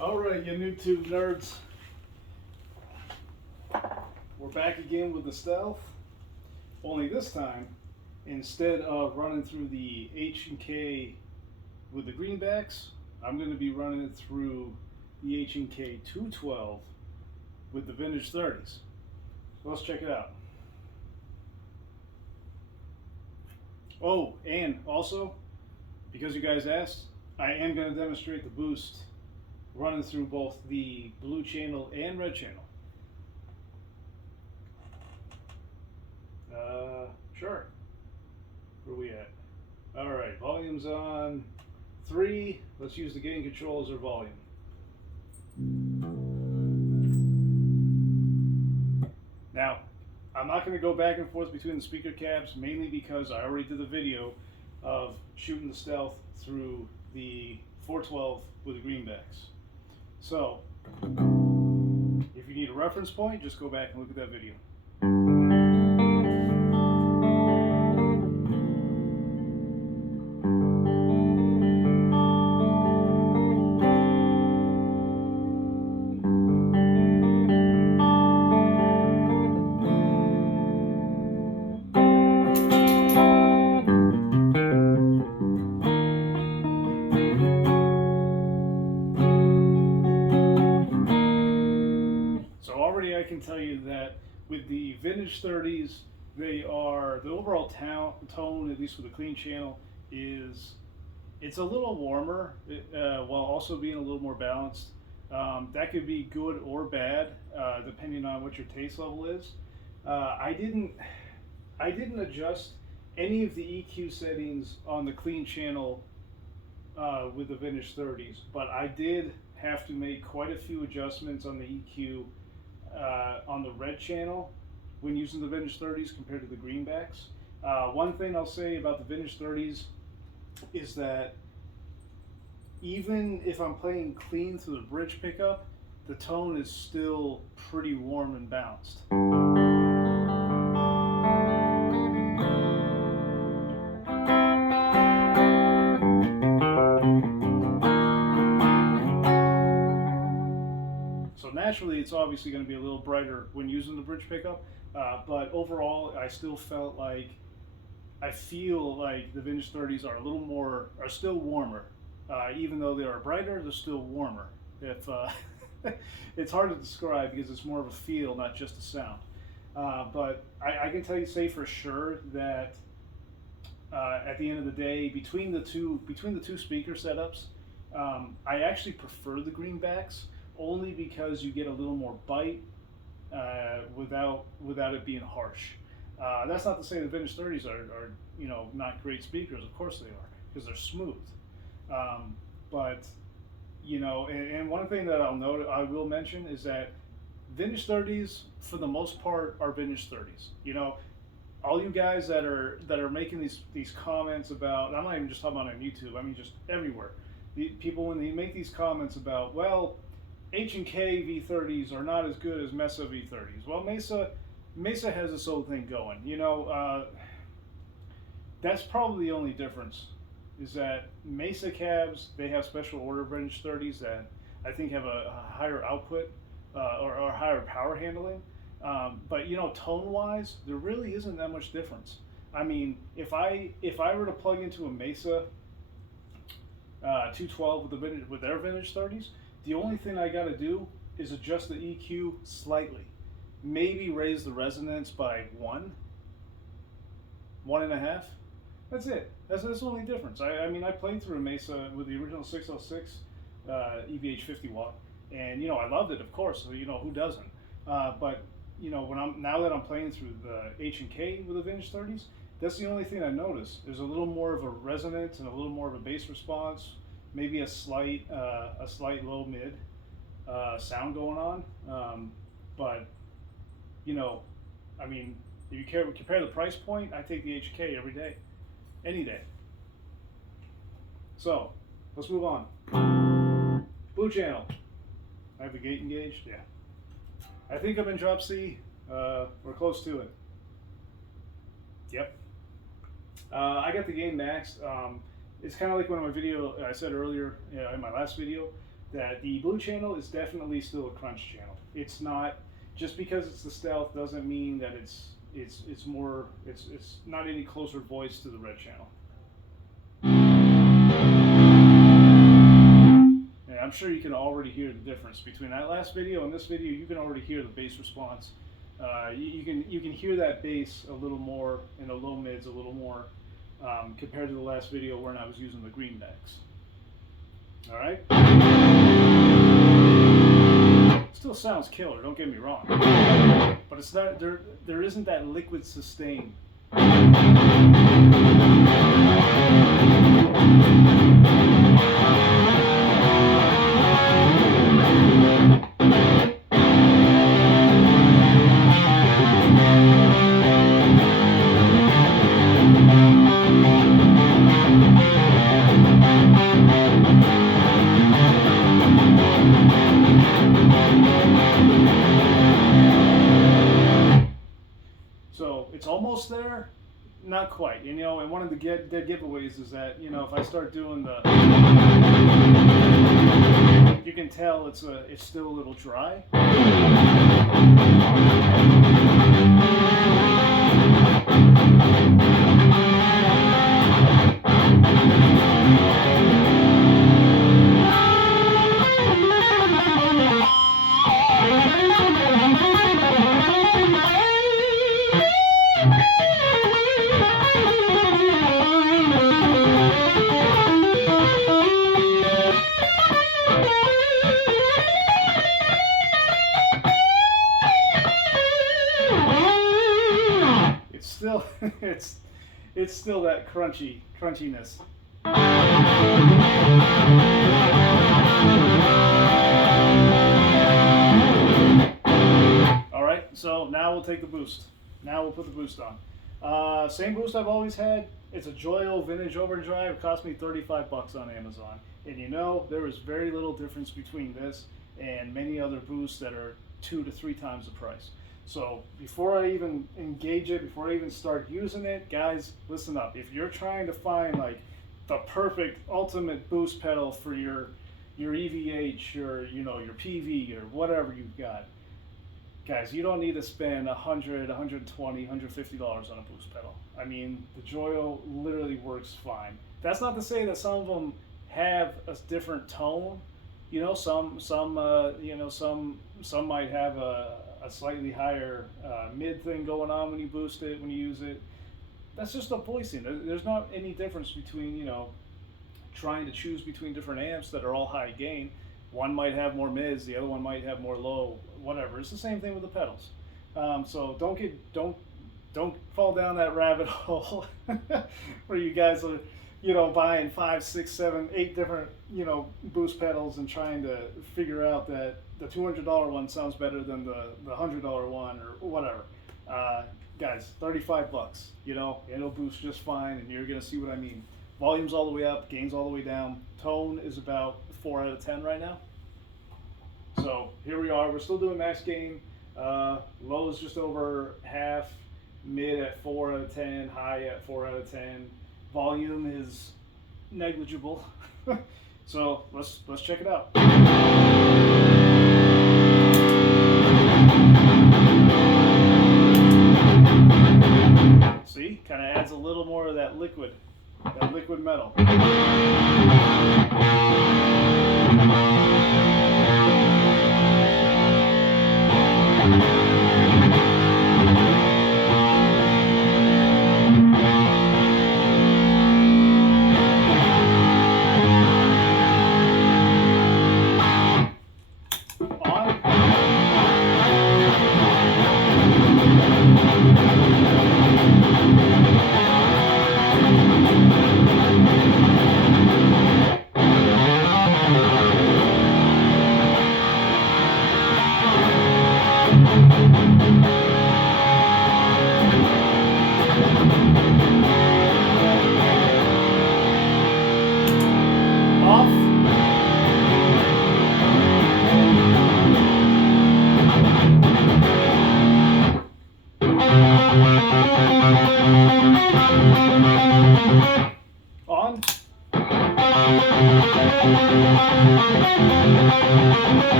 Alright, you YouTube nerds. We're back again with the Stealth. Only this time, instead of running through the H&K with the greenbacks, I'm going to be running it through the H&K 212 with the vintage 30s. So let's check it out. Oh, and also, because you guys asked, I am going to demonstrate the boost running through both the blue channel and red channel. Sure. Where are we at? Alright, volume's on 3. Let's use the gain control as our volume. Now, I'm not going to go back and forth between the speaker cabs, mainly because I already did a video of shooting the Stealth through the 412 with the greenbacks. So, if you need a reference point, just go back and look at that video. Already I can tell you that with the vintage 30s, the overall tone, at least with the clean channel, it's a little warmer while also being a little more balanced. That could be good or bad depending on what your taste level is. I didn't adjust any of the EQ settings on the clean channel with the vintage 30s, but I did have to make quite a few adjustments on the EQ on the red channel when using the vintage 30s compared to the greenbacks. One thing I'll say about the vintage 30s is that even if I'm playing clean through the bridge pickup, the tone is still pretty warm and balanced. Naturally, it's obviously going to be a little brighter when using the bridge pickup, but overall, I still feel like the vintage 30s are still warmer. Even though they are brighter, they're still warmer. If it's hard to describe because it's more of a feel, not just a sound. But I can say for sure that at the end of the day, between the two speaker setups, I actually prefer the greenbacks, only because you get a little more bite without it being harsh. That's not to say the vintage 30s are not great speakers. Of course they are, because they're smooth. But and one thing that I will mention is that vintage 30s, for the most part, are vintage 30s. All you guys that are making these comments about, I'm not even just talking about on YouTube, I mean just everywhere. The people, when they make these comments about, well, H&K V30s are not as good as Mesa V30s. Well, Mesa has this old thing going. That's probably the only difference, is that Mesa cabs, they have special order vintage 30s that I think have a higher output or higher power handling. But tone-wise, there really isn't that much difference. I mean, if I were to plug into a Mesa 212 with their vintage 30s, the only thing I got to do is adjust the EQ slightly. Maybe raise the resonance by 1.5. That's it. That's the only difference. I mean, I played through a Mesa with the original 606 EVH 50 watt, and I loved it, of course. So, who doesn't? But now that I'm playing through the H&K with the vintage 30s, that's the only thing I noticed. There's a little more of a resonance and a little more of a bass response. Maybe a slight low mid sound going on, but I mean, if you compare the price point, I take the HK every day, any day. So let's move on. Blue channel. I have the gate engaged. Yeah, I think I'm in drop C. We're close to it. Yep. I got the gain maxed. It's kind of like one of my video I said earlier in my last video. that the blue channel is definitely still a crunch channel. It's not, just because it's the stealth doesn't mean that it's not any closer voice to the red channel. And I'm sure you can already hear the difference between that last video and this video. You can already hear the bass response. You can hear that bass a little more in the low mids, a little more compared to the last video when I was using the greenbacks. All right. Still sounds killer. Don't get me wrong, but it's not there. There isn't that liquid sustain. So it's almost there, not quite. You know, and one of the dead giveaways is that, you know, if I start doing the, you can tell it's still a little dry. It's still that crunchiness. All right, so now we'll take the boost. Now we'll put the boost on. Same boost I've always had. It's a Joyo Vintage Overdrive. It cost me 35 bucks on Amazon. And you know, there is very little difference between this and many other boosts that are 2 to 3 times the price. So before I even engage it, before I even start using it, guys, listen up. If you're trying to find like the perfect ultimate boost pedal for your EVH or, you know, your PV or whatever you've got, guys, you don't need to spend $100, $120, $150 on a boost pedal. I mean, the Joyo literally works fine. That's not to say that some of them have a different tone. You know, some might have a slightly higher mid thing going on when you boost it, when you use it. That's just a voicing. There's not any difference between, you know, trying to choose between different amps that are all high gain. One might have more mids, the other one might have more low, whatever. It's the same thing with the pedals. So don't fall down that rabbit hole where you guys are, you know, buying 5, 6, 7, 8 different, you know, boost pedals and trying to figure out that the $200 one sounds better than the $100 one or whatever. Guys, 35 bucks, you know, it'll boost just fine, and you're gonna see what I mean. Volume's all the way up, gain's all the way down. Tone is about 4 out of 10 right now. So here we are. We're still doing max gain. Low is just over half. Mid at 4 out of 10. High at 4 out of 10. Volume is negligible. So let's check it out. See, kind of adds a little more of that liquid metal.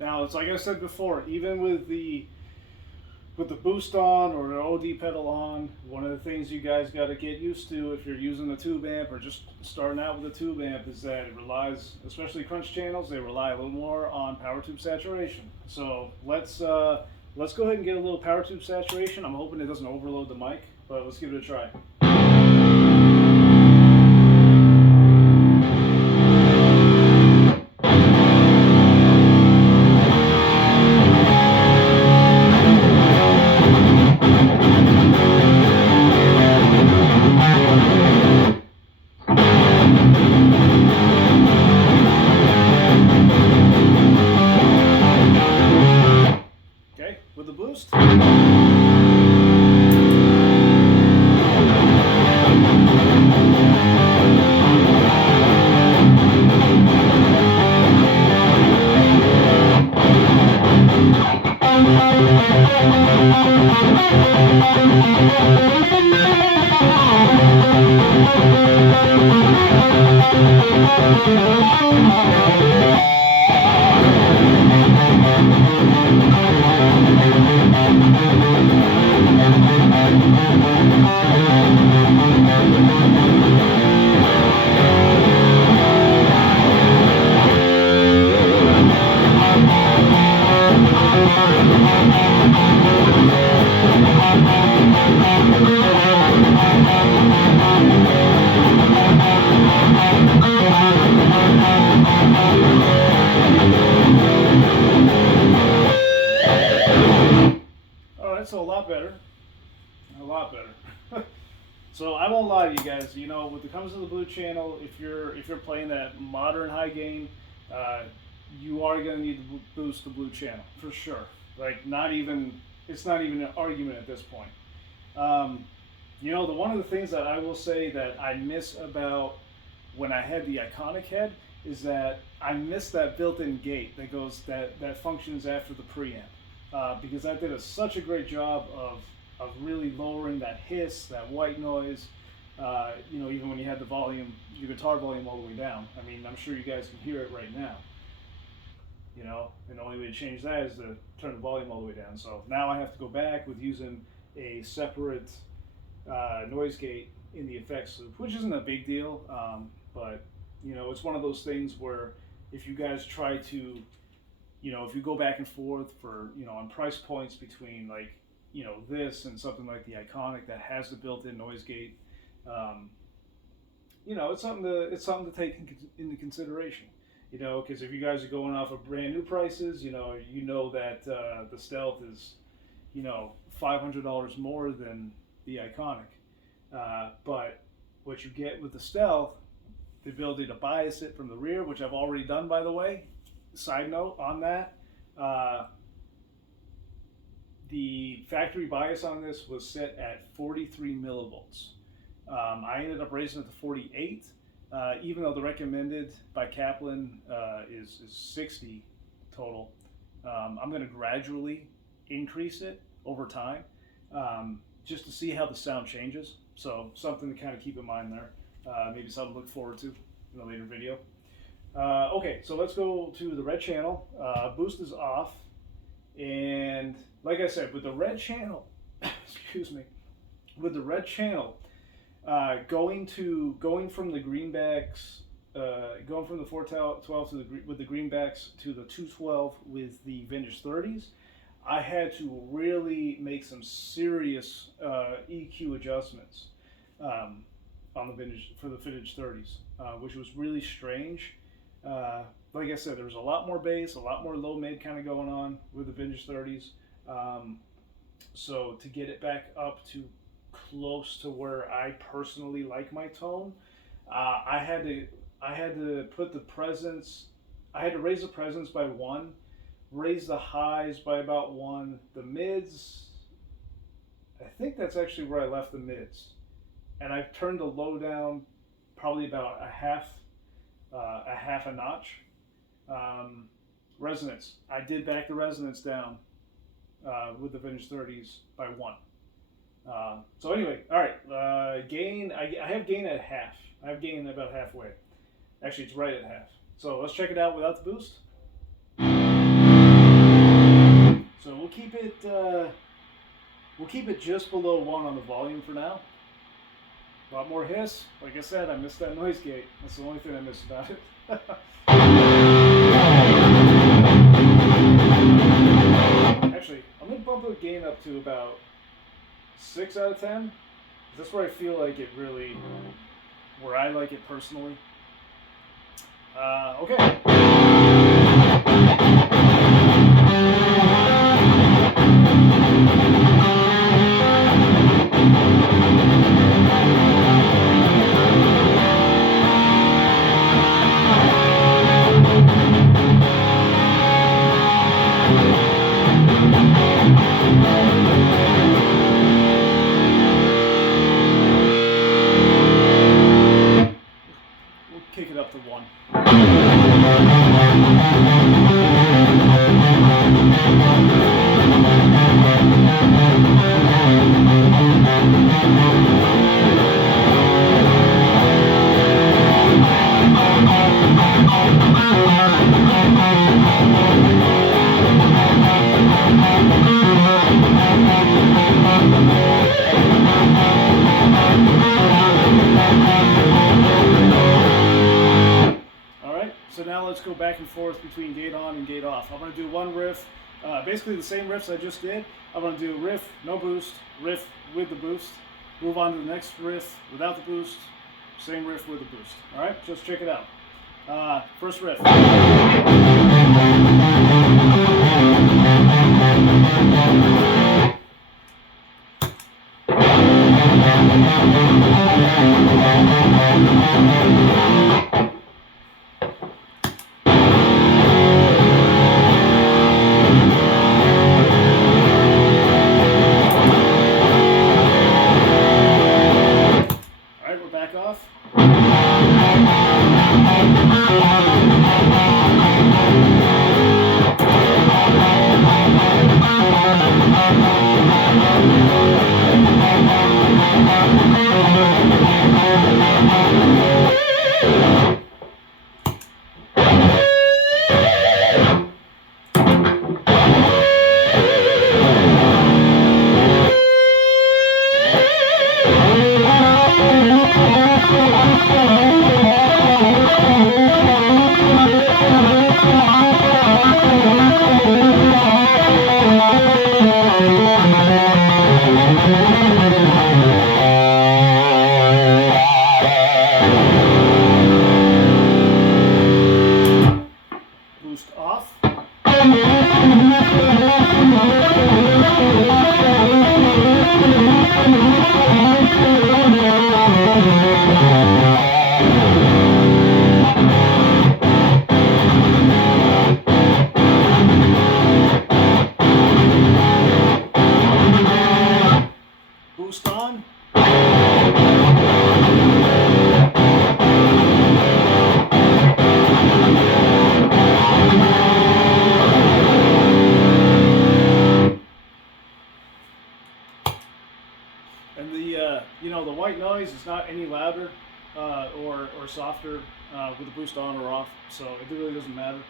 Now, it's like I said before, even with the boost on or the OD pedal on, one of the things you guys got to get used to if you're using a tube amp or just starting out with a tube amp is that it relies, especially crunch channels, they rely a little more on power tube saturation. So let's go ahead and get a little power tube saturation. I'm hoping it doesn't overload the mic, but let's give it a try. With the boost. So a lot better, a lot better. So I won't lie to you guys. You know, when it comes to the blue channel, if you're playing that modern high gain, you are going to need to boost the blue channel for sure. Like it's not even an argument at this point. You know, one of the things that I will say that I miss about when I had the Iconic head is that I miss that built-in gate that functions after the preamp. Because that did such a great job of really lowering that hiss, that white noise, you know, even when you had the volume, your guitar volume all the way down. I mean, I'm sure you guys can hear it right now, you know, and the only way to change that is to turn the volume all the way down. So now I have to go back with using a separate noise gate in the effects loop, which isn't a big deal, but, you know, it's one of those things where if you guys try to, you know, if you go back and forth for, you know, on price points between like, you know, this and something like the Iconic that has the built-in noise gate, you know, it's something to take into consideration, you know, because if you guys are going off of brand new prices, you know that the Stealth is, you know, $500 more than the Iconic, but what you get with the Stealth, the ability to bias it from the rear, which I've already done, by the way. Side note on that, the factory bias on this was set at 43 millivolts. I ended up raising it to 48, even though the recommended by Kaplan is 60 total. I'm going to gradually increase it over time, just to see how the sound changes. So something to kind of keep in mind there. Maybe something to look forward to in a later video. Okay, so let's go to the red channel. Boost is off, and like I said, with the red channel, excuse me, with the red channel, going from the greenbacks, going from the 412 to with the greenbacks to the 212 with the vintage 30s, I had to really make some serious EQ adjustments on the vintage 30s, which was really strange. Like I said, there was a lot more bass, a lot more low mid kind of going on with the vintage 30s. So to get it back up to close to where I personally like my tone, I had to put the presence. I had to raise the presence by one, raise the highs by about one. The mids, I think that's actually where I left the mids, and I've turned the low down probably about a half a notch. Um, Resonance, I did back the resonance down with the vintage 30s by one. So anyway, all right, gain. I have gain at half. I have gain about halfway. Actually, it's right at half. So let's check it out without the boost. So we'll keep it just below one on the volume for now. A lot more hiss. Like I said, I missed that noise gate. That's the only thing I miss about it. Actually, I'm gonna bump the gain up to about 6 out of 10. That's where I feel like it really, where I like it personally. Okay. Kick it up to one. So now let's go back and forth between gate on and gate off. I'm going to do one riff, basically the same riffs I just did. I'm going to do riff, no boost, riff with the boost, move on to the next riff without the boost, same riff with the boost. All right, just check it out. First riff. Off. Boost off. Boost on. And the white noise is not any louder or softer with the boost on or off, so it really doesn't matter.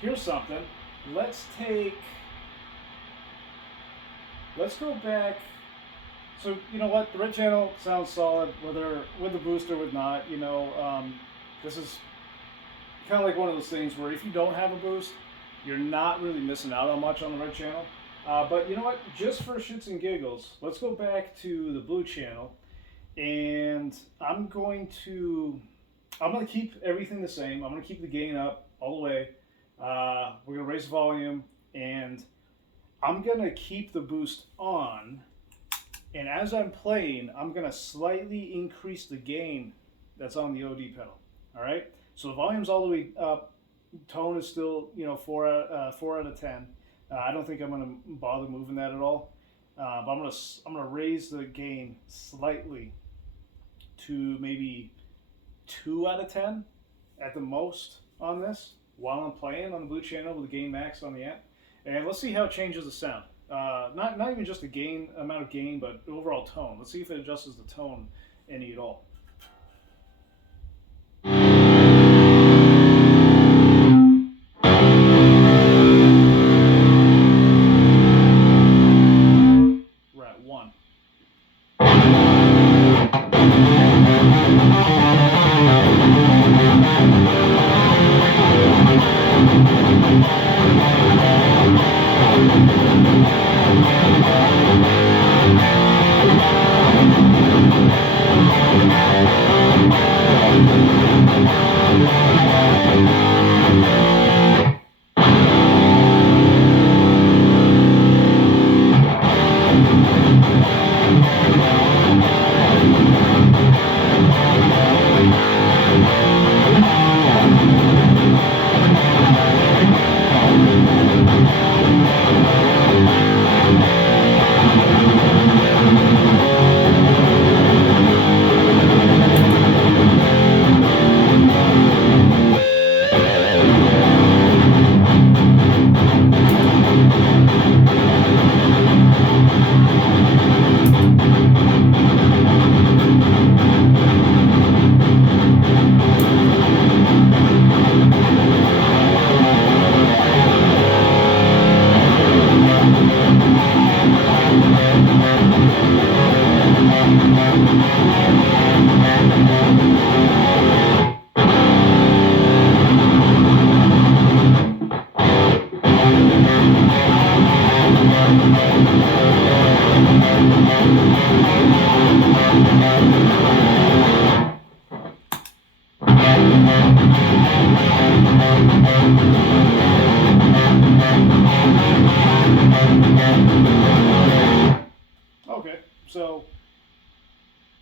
Here's something. Let's go back. So you know what? The red channel sounds solid, whether with the boost or with not. This is kind of like one of those things where if you don't have a boost, you're not really missing out on much on the red channel. But you know what? Just for shits and giggles, let's go back to the blue channel, and I'm going to keep everything the same. I'm going to keep the gain up all the way. We're going to raise the volume, and I'm going to keep the boost on. And as I'm playing, I'm going to slightly increase the gain that's on the OD pedal. All right. So the volume's all the way up. Tone is still, you know, 4 out of 10. I don't think I'm gonna bother moving that at all. But I'm gonna raise the gain slightly to maybe 2 out of 10 at the most on this while I'm playing on the blue channel with the gain max on the amp, and let's see how it changes the sound. Not even just the gain amount of gain, but overall tone. Let's see if it adjusts the tone any at all. We're at 1. Okay, so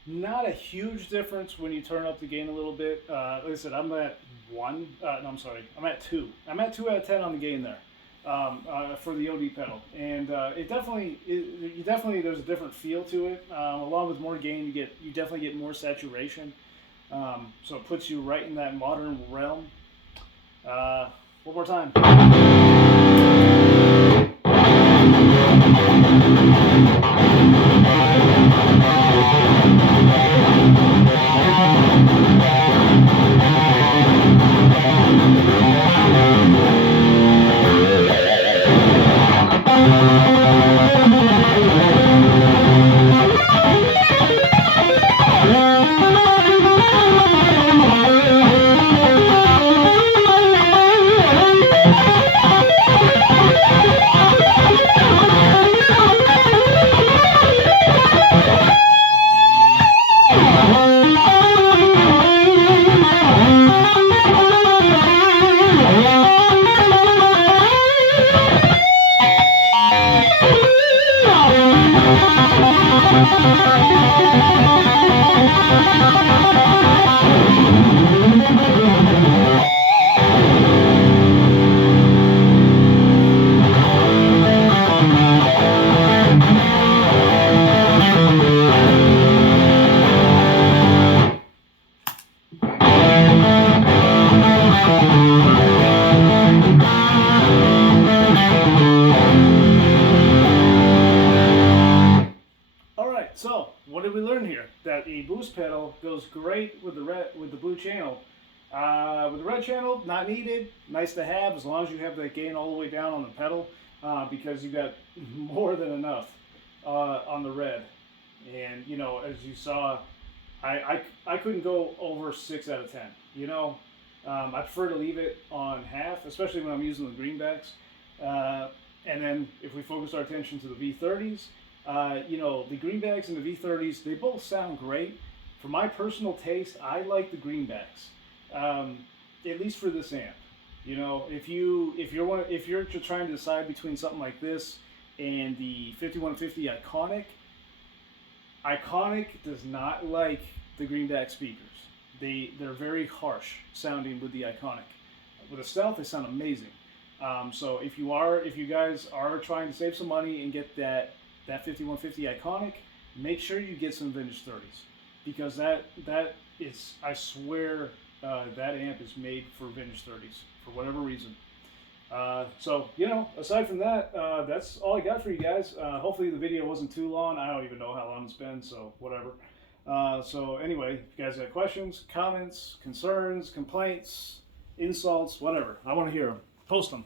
not a huge difference when you turn up the gain a little bit. Like I said, I'm at 1. No, I'm sorry, I'm at 2. I'm at 2 out of 10 on the gain there for the OD pedal, and it definitely, there's a different feel to it. Along with more gain, you definitely get more saturation. So it puts you right in that modern realm. One more time. So, what did we learn here? That a boost pedal goes great with the blue channel. With the red channel, not needed. Nice to have as long as you have that gain all the way down on the pedal, because you got more than enough on the red. And you know, as you saw, I couldn't go over 6 out of 10. You know, I prefer to leave it on half, especially when I'm using the greenbacks. And then if we focus our attention to the V30s. You know, the greenbacks and the V30s, they both sound great. For my personal taste, I like the greenbacks, at least for this amp. You know, if you're just trying to decide between something like this and the 5150 Iconic does not like the greenback speakers. they're very harsh sounding with the Iconic. With a Stealth, they sound amazing. So if you guys are trying to save some money and get that 5150 Iconic, make sure you get some vintage 30s, because that is, I swear, that amp is made for vintage 30s for whatever reason. So, you know, aside from that, that's all I got for you guys. Hopefully the video wasn't too long. I don't even know how long it's been, so whatever. So anyway, if you guys got questions, comments, concerns, complaints, insults, whatever, I want to hear them. Post them.